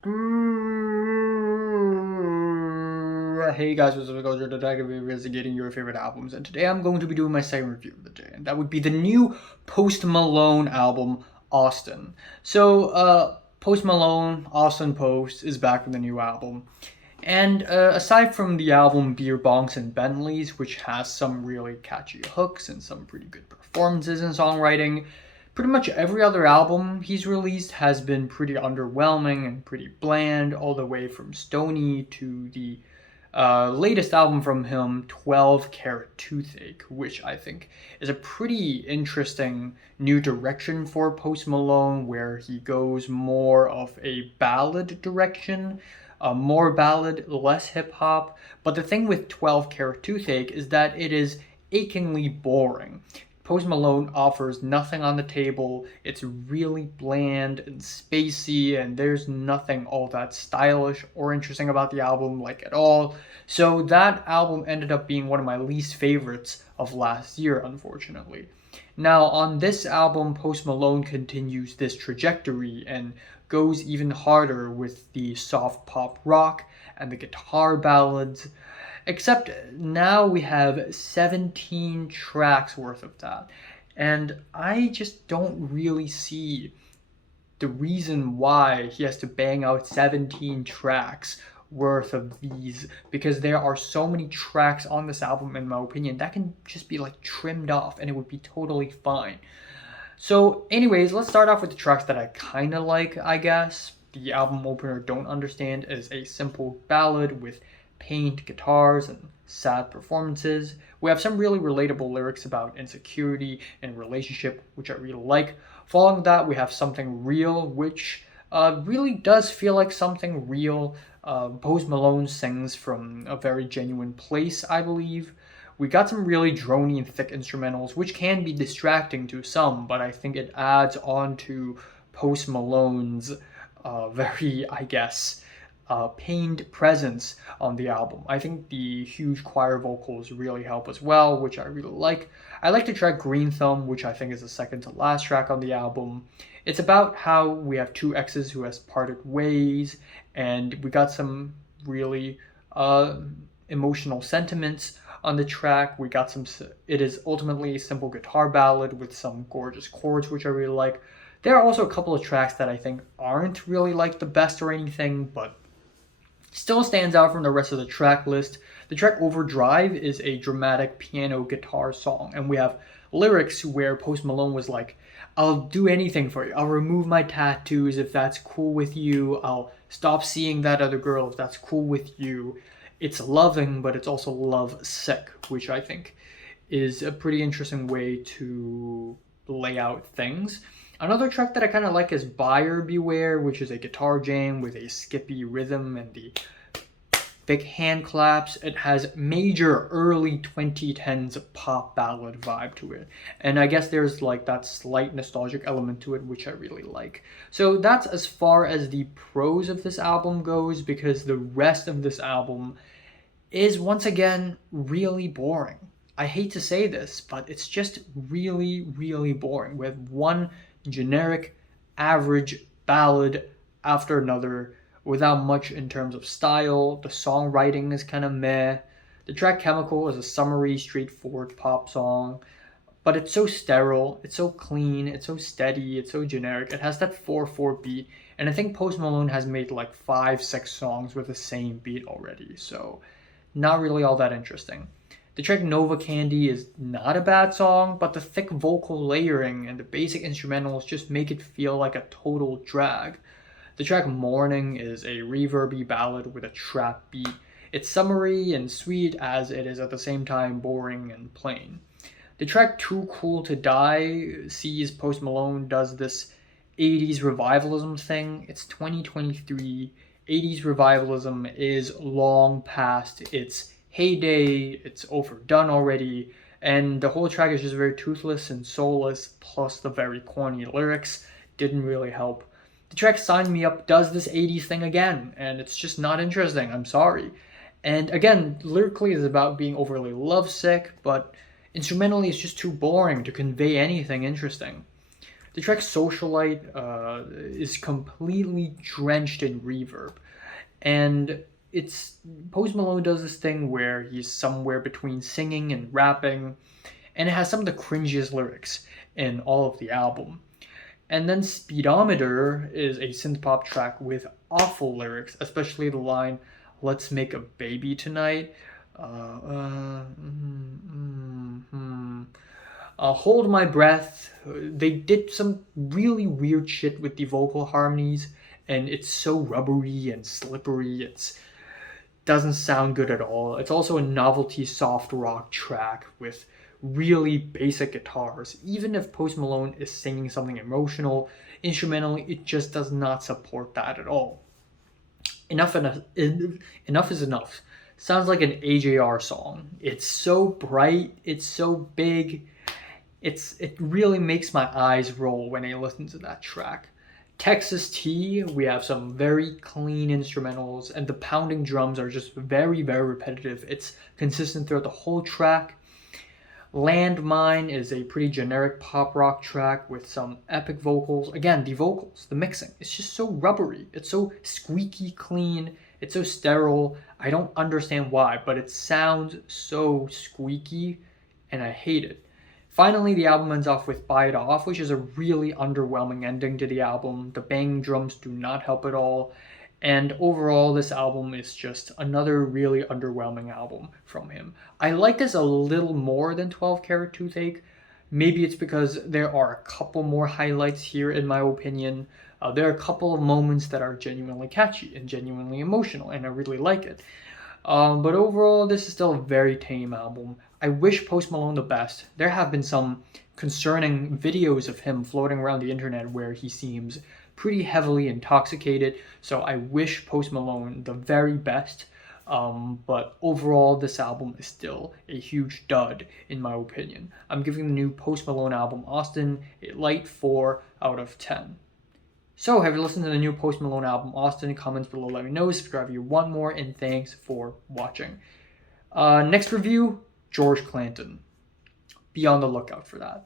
Hey guys, what's up? Guys, today I'm going to be investigating your favorite albums, and today I'm going to be doing my second review of the day, and that would be the new Post Malone album, Austin. Post Malone, Austin Post, is back with a new album, and aside from the album Beer Bonks and Bentleys, which has some really catchy hooks and some pretty good performances and songwriting, pretty much every other album he's released has been pretty underwhelming and pretty bland, all the way from Stony to the latest album from him, 12 Carat Toothache, which I think is a pretty interesting new direction for Post Malone, where he goes more of a ballad direction, more ballad, less hip hop. But the thing with 12 Carat Toothache is that it is achingly boring. Post Malone offers nothing on the table. It's really bland and spacey, and there's nothing all that stylish or interesting about the album, like at all. So that album ended up being one of my least favorites of last year, unfortunately. Now, on this album, Post Malone continues this trajectory and goes even harder with the soft pop rock and the guitar ballads. Except now we have 17 tracks worth of that. And I just don't really see the reason why he has to bang out 17 tracks worth of these, because there are so many tracks on this album, in my opinion, that can just be like trimmed off and it would be totally fine. So, anyways, let's start off with the tracks that I kind of like, I guess. The album opener, Don't Understand, is a simple ballad with pained guitars and sad performances. We have some really relatable lyrics about insecurity and relationship, which I really like. Following that, we have Something Real, which really does feel like something real. Post Malone sings from a very genuine place, I believe. We got some really drony and thick instrumentals, which can be distracting to some, but I think it adds on to Post Malone's very, I guess, pained presence on the album. I think the huge choir vocals really help as well, which I really like. I like the track Green Thumb, which I think is the second to last track on the album. It's about how we have two exes who has parted ways, and we got some really emotional sentiments on the track. We got some. It is ultimately a simple guitar ballad with some gorgeous chords, which I really like. There are also a couple of tracks that I think aren't really like the best or anything, but still stands out from the rest of the track list. The track Overdrive is a dramatic piano guitar song, and we have lyrics where Post Malone was like, I'll do anything for you. I'll remove my tattoos if that's cool with you. I'll stop seeing that other girl if that's cool with you. It's loving, but it's also love sick, which I think is a pretty interesting way to lay out things. Another track that I kind of like is Buyer Beware, which is a guitar jam with a skippy rhythm and the big hand claps. It has major early 2010s pop ballad vibe to it. And I guess there's like that slight nostalgic element to it, which I really like. So that's as far as the pros of this album goes, because the rest of this album is once again really boring. I hate to say this, but it's just really, really boring. We have one generic, average ballad after another without much in terms of style. The songwriting is kind of meh. The track Chemical is a summary, straightforward pop song, but it's so sterile, it's so clean, it's so steady, it's so generic. It has that 4/4 beat, and I think Post Malone has made like 5, 6 songs with the same beat already, so not really all that interesting. The track Nova Candy is not a bad song, but the thick vocal layering and the basic instrumentals just make it feel like a total drag. The track Morning is a reverby ballad with a trap beat. It's summery and sweet as it is at the same time boring and plain. The track Too Cool to Die sees Post Malone does this 80s revivalism thing. It's 2023. 80s revivalism is long past its heyday, it's overdone already, and the whole track is just very toothless and soulless, plus the very corny lyrics didn't really help. The track Sign Me Up does this 80s thing again, and it's just not interesting, I'm sorry. And again, lyrically it's about being overly lovesick, but instrumentally it's just too boring to convey anything interesting. The track Socialite is completely drenched in reverb. And it's Post Malone does this thing where he's somewhere between singing and rapping, and it has some of the cringiest lyrics in all of the album. And then Speedometer is a synth pop track with awful lyrics, especially the line, "Let's make a baby tonight." Hold My Breath. They did some really weird shit with the vocal harmonies, and it's so rubbery and slippery. It doesn't sound good at all. It's also a novelty soft rock track with really basic guitars. Even if Post Malone is singing something emotional, instrumentally, it just does not support that at all. Enough is enough. Sounds like an AJR song. It's so bright, it's so big. It really makes my eyes roll when I listen to that track. Texas T, we have some very clean instrumentals, and the pounding drums are just very, very repetitive. It's consistent throughout the whole track. Landmine is a pretty generic pop rock track with some epic vocals. Again, the vocals, the mixing, it's just so rubbery. It's so squeaky clean. It's so sterile. I don't understand why, but it sounds so squeaky, and I hate it. Finally, the album ends off with Buy It Off, which is a really underwhelming ending to the album. The banging drums do not help at all. And overall, this album is just another really underwhelming album from him. I like this a little more than 12 Karat Toothache. Maybe it's because there are a couple more highlights here, in my opinion. There are a couple of moments that are genuinely catchy and genuinely emotional, and I really like it. But overall, this is still a very tame album. I wish Post Malone the best. There have been some concerning videos of him floating around the internet where he seems pretty heavily intoxicated, so I wish Post Malone the very best. But overall, this album is still a huge dud, in my opinion. I'm giving the new Post Malone album, Austin, a light 4 out of 10. So, have you listened to the new Post Malone album, Austin? Comments below, let me know. Subscribe if you want more, and thanks for watching. Next review, George Clanton. Be on the lookout for that.